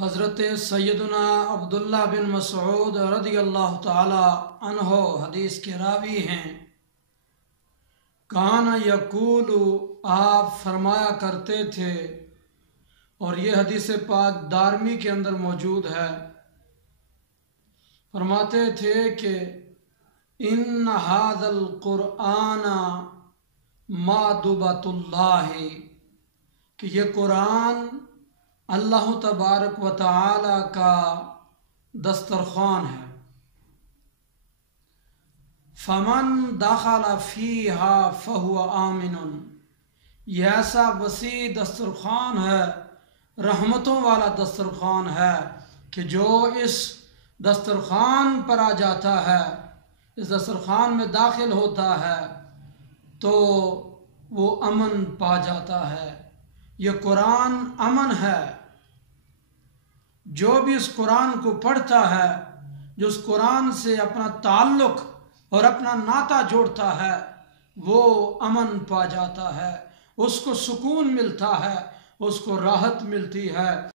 حضرت سیدنا عبداللہ بن مسعود رضی اللہ تعالی عنہ حدیث کے راوی ہیں۔ کان یقول، آپ فرمایا کرتے تھے، اور یہ حدیث پاک دارمی کے اندر موجود ہے، فرماتے تھے کہ ان ھذا القرآن مأدبۃ اللہ، کہ یہ قرآن اللہ تبارک و تعالی کا دسترخوان ہے۔ فمن دخل فیہا فہو آمن، یہ ایسا وسیع دسترخوان ہے، رحمتوں والا دسترخوان ہے کہ جو اس دسترخوان پر آ جاتا ہے، اس دسترخوان میں داخل ہوتا ہے تو وہ امن پا جاتا ہے۔ یہ قرآن امن ہے۔ جو بھی اس قرآن کو پڑھتا ہے، جو اس قرآن سے اپنا تعلق اور اپنا ناطہ جوڑتا ہے، وہ امن پا جاتا ہے، اس کو سکون ملتا ہے، اس کو راحت ملتی ہے۔